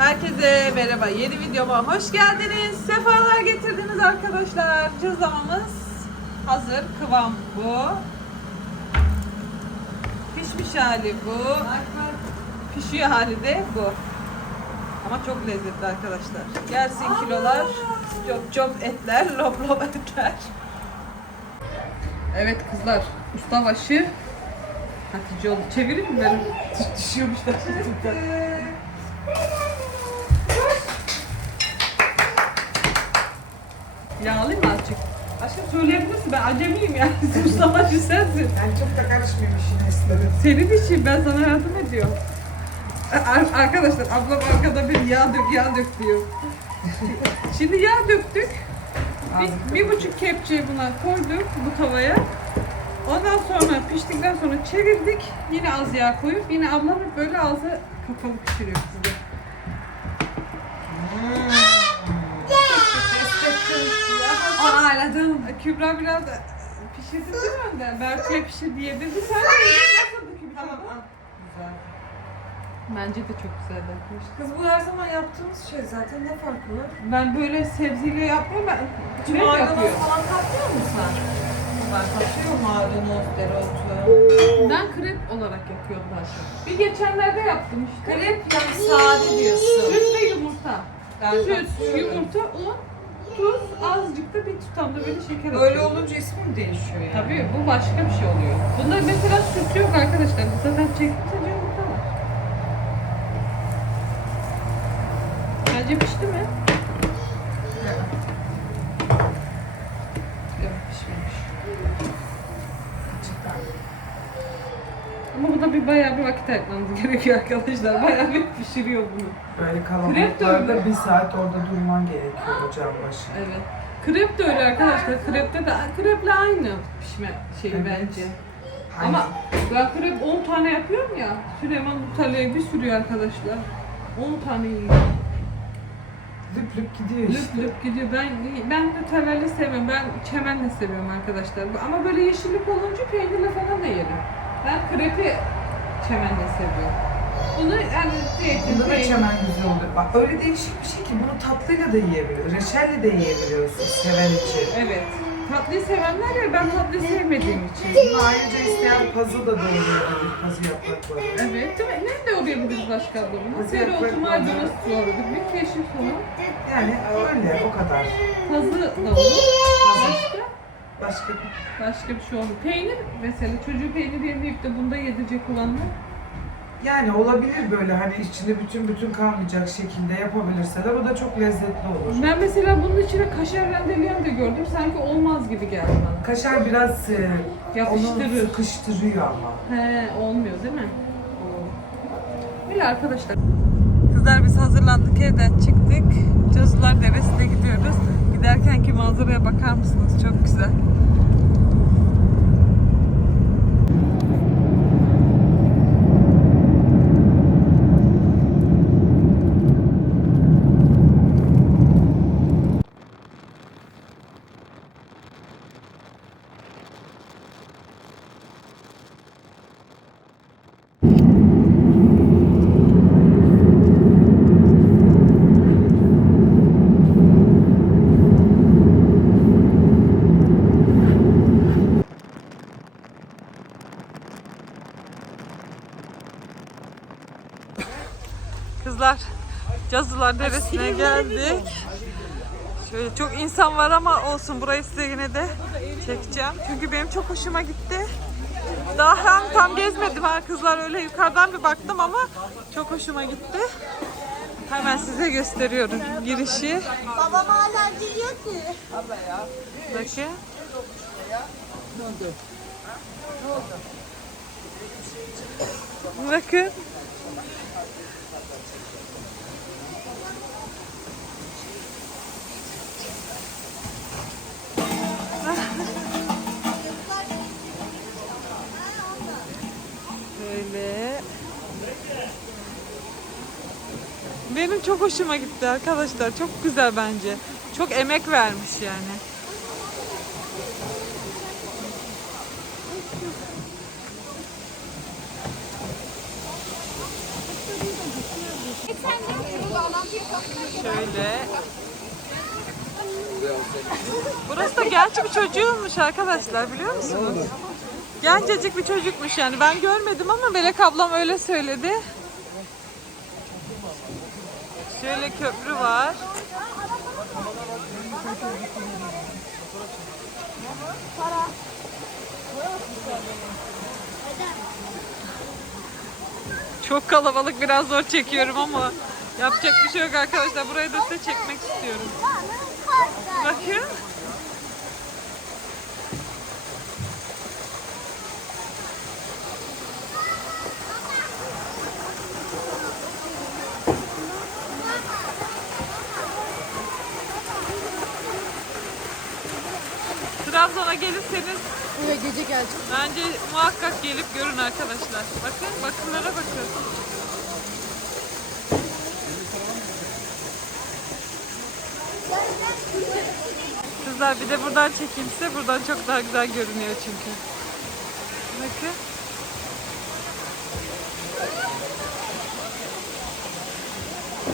Herkese merhaba. Yeni videoma hoş geldiniz. Sefalar getirdiniz arkadaşlar. Cızlamamız hazır. Kıvam bu. Pişmiş hali bu. Pişiyor hali de bu. Ama çok lezzetli arkadaşlar. Gelsin kilolar. Çok çok etler, lop lop etler. Evet kızlar, ustabaşı Hatice oldu. Çevireyim mi ben? Düşüyormuşlar. Yağlayayım mı azıcık? Aşkım söyleyebilirsin. Ben acemiyim yani. Ustabaşı sensin. Ben çok da karışmıyorum işin esnafı. Senin için ben sana yardım ediyorum. Ar- Arkadaşlar ablam arkada bir yağ dök yağ dök diyor. Şimdi yağ döktük. Bir, bir buçuk kepçe buna koyduk bu tavaya. Ondan sonra piştikten sonra çevirdik. Yine az yağ koyup yine ablam hep böyle ağzı kapalı pişiriyor size. Aa ağladım. Kübra biraz pişirdi değil mi önden? Berfiye pişir diyebilirdi. Sen de nasıldı Kübra? Tamam al. Güzel. Bence de çok güzeldi arkadaşlar. Kız bu her zaman yaptığımız şey zaten ne farkı var? Ben böyle sebzeyle yapmıyorum ben Maydanoz yapıyorum. falan katlıyor musun sen? Ben katıyorum maydanoz, dereotu. Ben krep olarak yapıyorum daha çok. Bir geçenlerde yaptım işte. Krep yani sade diyorsun. Süt ve yumurta. Ben Süt, yumurta, un, tuz, azıcık da bir tutamda böyle şeker Böyle atıyorum. olunca ismi mi değişiyor yani? Tabii bu başka bir şey oluyor. Bunda mesela süt yok arkadaşlar. Zaten çektim vakit ayırmanız gerekiyor arkadaşlar. Bayağı bir pişiriyor bunu. Böyle kalabalıklarda bir saat orada durman gerekiyor ocağın başı. Evet. Krep de öyle arkadaşlar. Krepte de kreple aynı pişme şeyi Evet. bence. Hani Ama ben krep 10 tane yapıyorum ya. Süleyman bu talyayı bir sürüyor arkadaşlar. 10 tane yiyor. lüp lüp gidiyor işte. Lüp lüp gidiyor. Ben ben de taverli sevmiyorum. Ben çemenle seviyorum arkadaşlar. Ama böyle yeşillik olunca peynirle falan da yerim. Ben krepi çemenle seviyorum. Bunu yani zeytin, Bunda da peynir- çemen güzel oluyor. Bak öyle değişik bir şey ki bunu tatlıyla da yiyebiliyorsun. Reçelle de yiyebiliyorsun seven için. Evet. Tatlıyı sevenler ya ben tatlıyı sevmediğim için. Bunu ayrıca isteyen puzzle da doğruyor. Puzzle yaprakları. Evet değil mi? Nerede orayabiliriz başka abla bunu? Nasıl Dereotu yaprak maydanoz doğradık. Bir keşif sonu. Yani öyle o kadar. Pazı da olur. Başka? Başka bir şey olmuyor. Peynir mesela çocuğu peynir yemeyip de bunda yedirecek olanlar. yani olabilir böyle hani içinde bütün bütün kalmayacak şekilde yapabilirseler o da çok lezzetli olur. Ben mesela bunun içine kaşar rendeleyen de gördüm. Sanki olmaz gibi geldi bana. Kaşar biraz e, Yapıştırır. onu sıkıştırıyor ama. He olmuyor değil mi? Öyle arkadaşlar. Kızlar biz hazırlandık evden çıktık. Cazılar Deresi'ne gidiyoruz. Giderkenki manzaraya bakar mısınız? Çok güzel. Kızlar Cazılar Deresi'ne geldik. Şöyle çok insan var ama olsun burayı size yine de çekeceğim. Çünkü benim çok hoşuma gitti. Daha hem tam gezmedim ha kızlar öyle yukarıdan bir baktım ama çok hoşuma gitti. Hemen size gösteriyorum girişi. Babam hala geliyor ki. Bakın. Bakın. Çok hoşuma gitti arkadaşlar. Çok güzel bence. Çok emek vermiş yani. Şöyle. Burası da genç bir çocuğummuş arkadaşlar biliyor musunuz? Gencecik bir çocukmuş yani. Ben görmedim ama Melek ablam öyle söyledi. Şöyle köprü var. Çok kalabalık biraz zor çekiyorum ama yapacak bir şey yok arkadaşlar. Burayı da size çekmek istiyorum. Bakın. Trabzon'a gelirseniz Buraya gece geleceğim. bence muhakkak gelip görün arkadaşlar. Bakın, bakımlara bakın. Kızlar bir de buradan çekeyim size. Buradan çok daha güzel görünüyor çünkü. Bakın.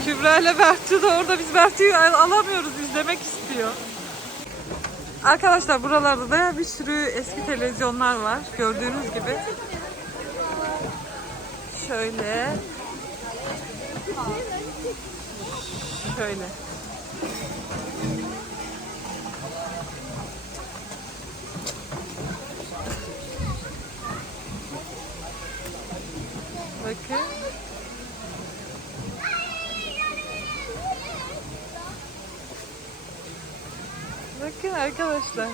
Kübra ile Bertu da orada biz Bertu'yu al- alamıyoruz. izlemek istiyor. Arkadaşlar buralarda da bir sürü eski televizyonlar var. Gördüğünüz gibi. Şöyle. Şöyle. Bakın. Bakın arkadaşlar.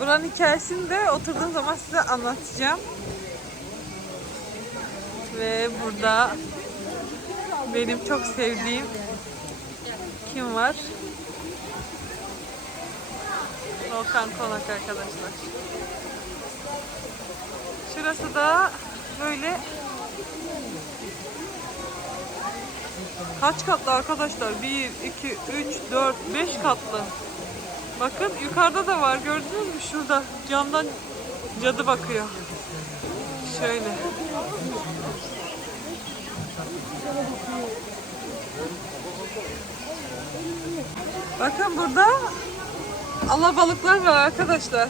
Buranın hikayesini de oturduğum zaman size anlatacağım. Ve burada benim çok sevdiğim kim var? Volkan Konak arkadaşlar. Şurası da böyle kaç katlı arkadaşlar? 1, 2, 3, 4, 5 katlı. Bakın yukarıda da var gördünüz mü? Şurada camdan cadı bakıyor. Şöyle. Bakın burada alabalıklar var arkadaşlar.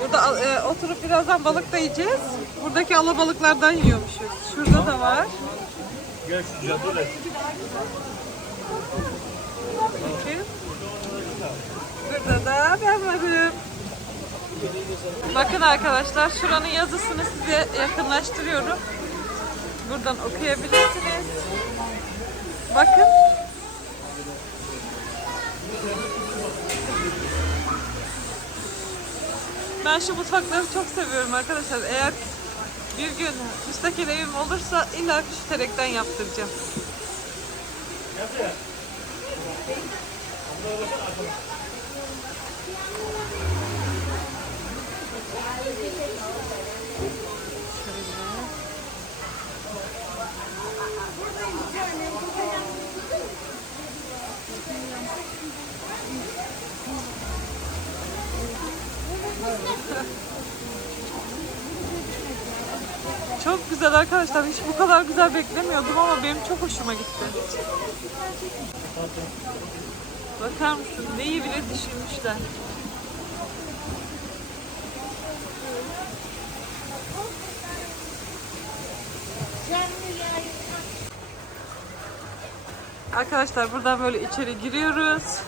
Burada e, oturup birazdan balık da yiyeceğiz. Buradaki alabalıklardan yiyormuşuz. Şurada da var. Gel şu cadıyla. Burada da ben varım. Bakın arkadaşlar şuranın yazısını size yakınlaştırıyorum. Buradan okuyabilirsiniz. Bakın. Ben şu mutfakları çok seviyorum arkadaşlar. Eğer bir gün müstakil evim olursa illa şu terekten yaptıracağım. Çok güzel arkadaşlar. Hiç bu kadar güzel beklemiyordum ama benim çok hoşuma gitti. Bakar mısın? Neyi bile düşünmüşler. Arkadaşlar buradan böyle içeri giriyoruz.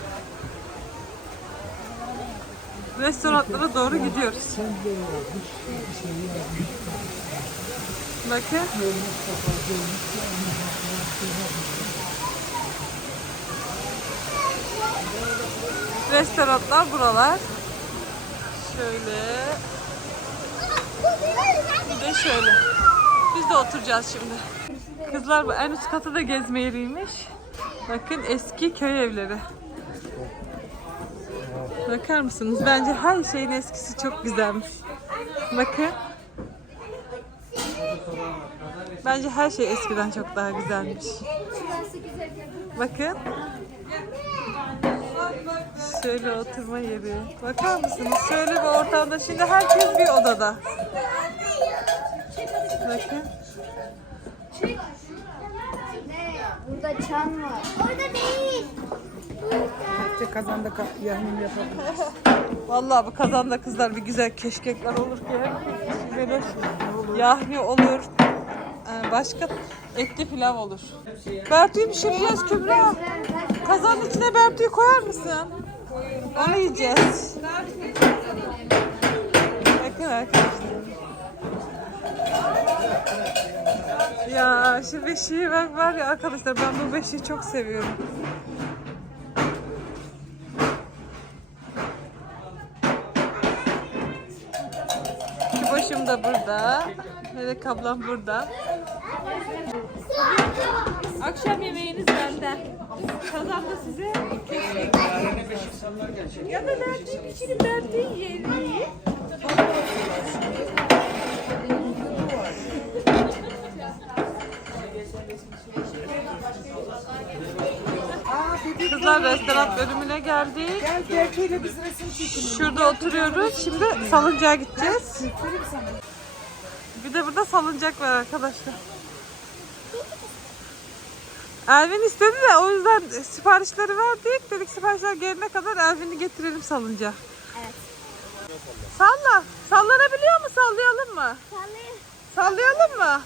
Restoranlara doğru gidiyoruz. Bakın. Restoranlar buralar. Şöyle. Bir de şöyle. Biz de oturacağız şimdi. Kızlar bu en üst katı da gezme yeriymiş. Bakın eski köy evleri. Bakar mısınız? Bence her şeyin eskisi çok güzelmiş. Bakın. Bence her şey eskiden çok daha güzelmiş. Bakın. Şöyle oturma yeri. Bakar mısınız? Şöyle bir ortamda. Şimdi herkes bir odada. Bakın. Burada çan var. Orada değil. Burada. Tek kazanda yahnim yapabiliriz. Vallahi bu kazanda kızlar bir güzel keşkekler olur ki. Böyle yahni olur. Başka etli pilav olur. Bertu'yu pişireceğiz Kübra. Kazanın içine Bertu'yu koyar mısın? Onu yiyeceğiz. Bakın arkadaşlar. Ya şu beşiği bak var ya arkadaşlar ben bu beşiği çok seviyorum. Başım da burada. Melek ablam burada. Akşam yemeğiniz benden. Kazanda size keşkek. Ya da verdiğim içini verdiğin yemeği. Kızlar restoran bölümüne geldik. Gel Berke'yle biz resim çekelim. Şurada oturuyoruz. Şimdi salıncağa gideceğiz. Bir de burada salıncak var arkadaşlar. Elvin istedi de o yüzden siparişleri verdik. Dedik siparişler gelene kadar Elvin'i getirelim salınca. Evet. Salla. Sallanabiliyor mu? Sallayalım mı? Sallayın. Sallayalım mı?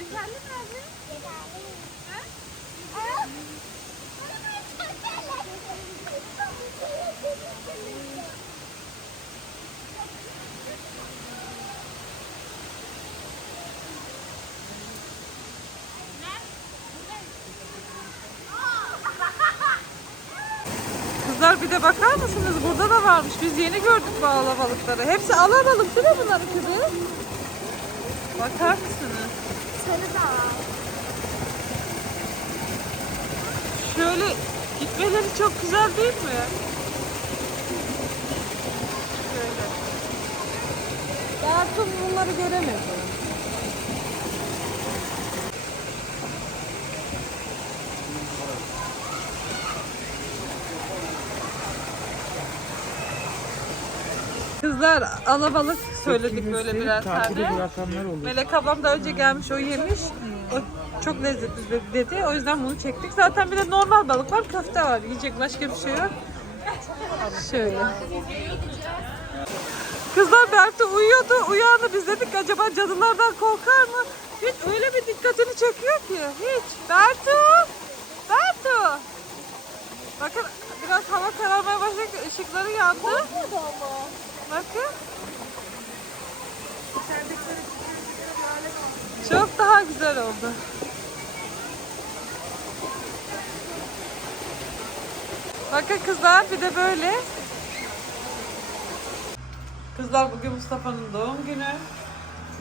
Efendim abi? Efendim. Ha? Kızlar bir de bakar mısınız? Burada da varmış. Biz yeni gördük bu alabalıkları. Hepsi alabalık değil mi bunların gibi? Bakar mısınız? Sarı da. Şöyle gitmeleri çok güzel değil mi? Şöyle. Bartın bunları göremedi. Kızlar alabalık söyledik böyle birer Takiri tane. Melek ablam da önce gelmiş o yemiş. O çok lezzetli de- dedi. O yüzden bunu çektik. Zaten bir de normal balık var, köfte var. Yiyecek başka bir şey yok. Şöyle. Kızlar Bertu uyuyordu. Uyandı. Biz dedik acaba cadılardan korkar mı? Hiç öyle bir dikkatini çekiyor ki. Hiç. Bertu! Bertu! Bakın biraz hava kararmaya başladı. ışıkları yandı. Bakın. Çok daha güzel oldu. Bakın kızlar bir de böyle. Kızlar bugün Mustafa'nın doğum günü.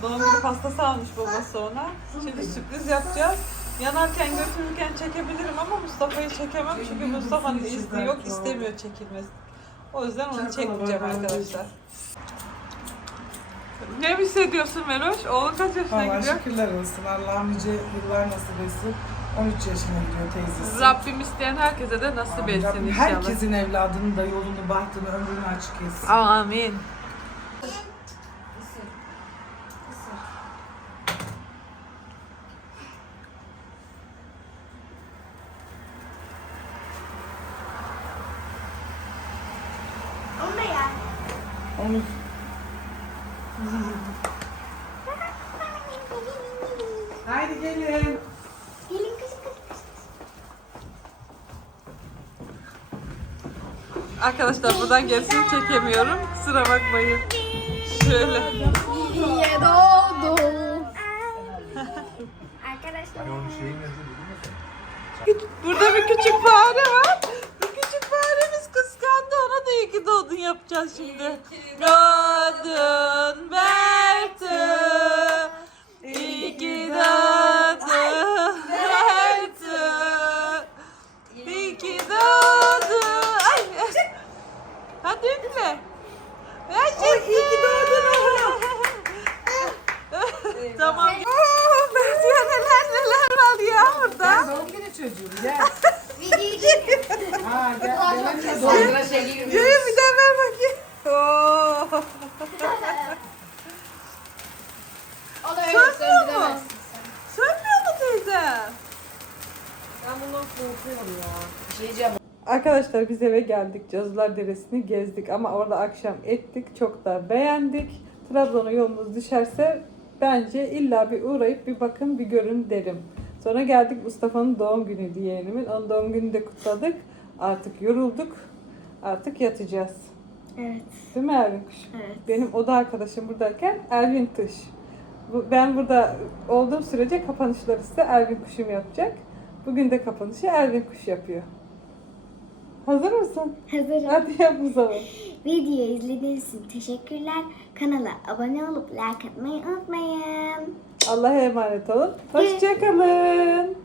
Doğum günü pastası almış babası ona. Şimdi sürpriz yapacağız. Yanarken götürürken çekebilirim ama Mustafa'yı çekemem çünkü Mustafa'nın izni yok istemiyor çekilmesi. O yüzden onu çekmeyeceğim arkadaşlar. Ne hissediyorsun Meloş? Oğlun kaç yaşına Valla gidiyor? şükürler olsun. Allah'ım nice yıllar nasip etsin. 13 yaşına gidiyor teyzesi. Rabbim isteyen herkese de nasip etsin Rabbim inşallah. herkesin evladının da yolunu, bahtını, ömrünü açık etsin. Amin. Onu da yer. Onu Haydi gelin. Gelin kız kız kız. Arkadaşlar buradan gerisini çekemiyorum. Kusura bakmayın. Şöyle. İyi doğdun. Arkadaşlar. Burada bir küçük fare var. Bu küçük faremiz kıskandı. Ona da iyi ki doğdun yapacağız şimdi. Doğdun Bertu. İyi ki doğdun Bertu. İyi ki doğdun. Ay. Hadi üfle. Ay, iyi ki doğdun oğlum. tamam. Oo, Bertu'ya neler neler var ya burada. Ben doğum günü çocuğum gel. Videoyu çekin. Ha Sonra şey girmiyor. Cemil bir daha ver bakayım. Oo. O da öyle söndüremezsin. Sönmüyor mu teyze? Ben bundan korkuyorum ya. Bir şey diyeceğim. Arkadaşlar biz eve geldik. Cazılar Deresi'ni gezdik ama orada akşam ettik. Çok da beğendik. Trabzon'a yolunuz düşerse bence illa bir uğrayıp bir bakın bir görün derim. Sonra geldik Mustafa'nın doğum günü yeğenimin. Onun doğum gününü de kutladık. Artık yorulduk. Artık yatacağız. Evet. Değil mi Ervin Kuş? Evet. Benim oda arkadaşım buradayken Ervin Tış. Bu- Ben burada olduğum sürece kapanışları size Ervin Kuş'um yapacak. Bugün de kapanışı Ervin Kuş yapıyor. Hazır mısın? Hazırım. Hadi yap o zaman. Videoyu izlediğiniz için teşekkürler. Kanala abone olup like atmayı unutmayın. Allah'a emanet olun. Hoşçakalın.